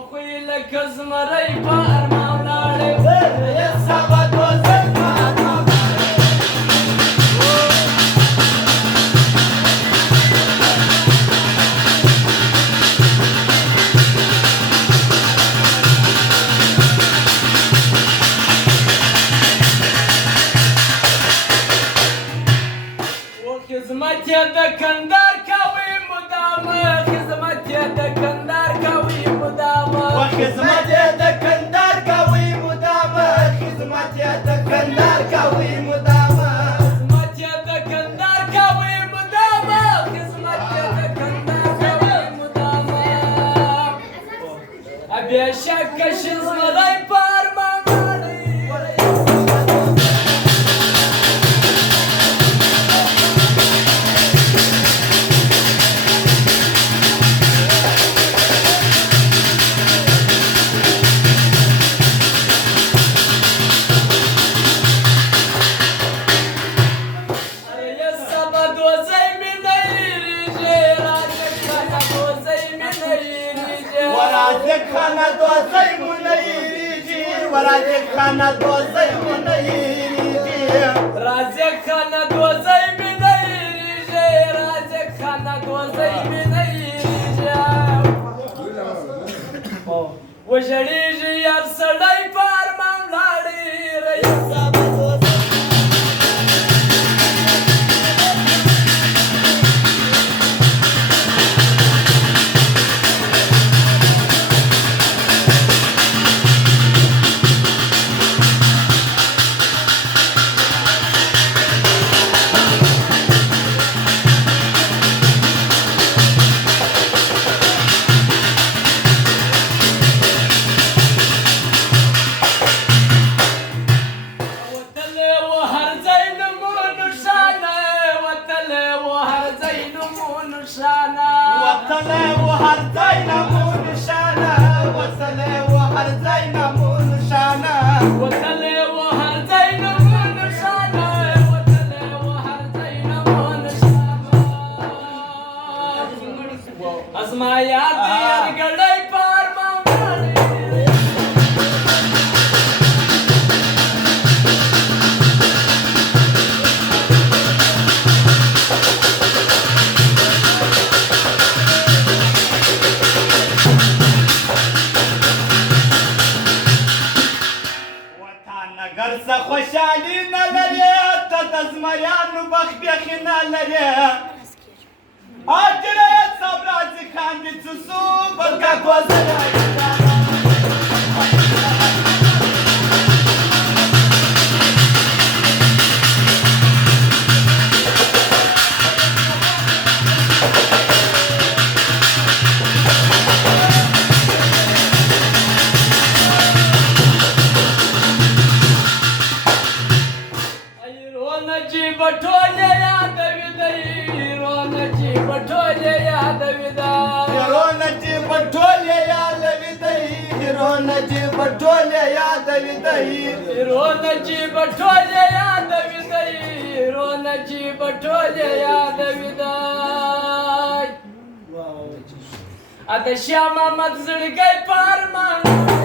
خوی لکه زمری په ارمان ولاړې زه سبا دوزۍ په ارمان خدمت یې د کندهار کوي مدامه خدمت یې د کندهار کوي مدامه خدمت یې د کندهار کوي مدامه خدمت یې د کندهار کوي مدامه خدمت یې د کندهار کوي مدامه خدمت یې د کندهار کوي مدامه بېشکه شي زمری په ارمان ولاړې خانه دوزۍ مو نه هېرېږي ورځې خانه دوزۍ مو نه هېرېږي راځه خانه دوزۍ مې نه هېرېږي راځه خانه دوزۍ مې نه هېرېږي وژړېږي یار سړی په ارمان ولاړې وطنه و هر ځای نمو نشانه وطنه و هر ځای نمو نشانه وطنه و هر ځای نمو نشانه وطنه و هر ځای نمو نشانه ازما یاد یارګړی په ارمان ولاړې نګر څه خوشحالي نه لرې ته د زمریانو بخت بیخي نه لرې اجره یې صبرازي خاندي څه سو بلکه کوزله بټولې یادوي دی رونه چې بټولې یادوي دی رونه چې بټولې یادوي دی رونه چې بټولې یادوي دی رونه چې بټولې یادوي دی رونه چې بټولې یادوي دی ا د شاه محمد زړګی په ارمان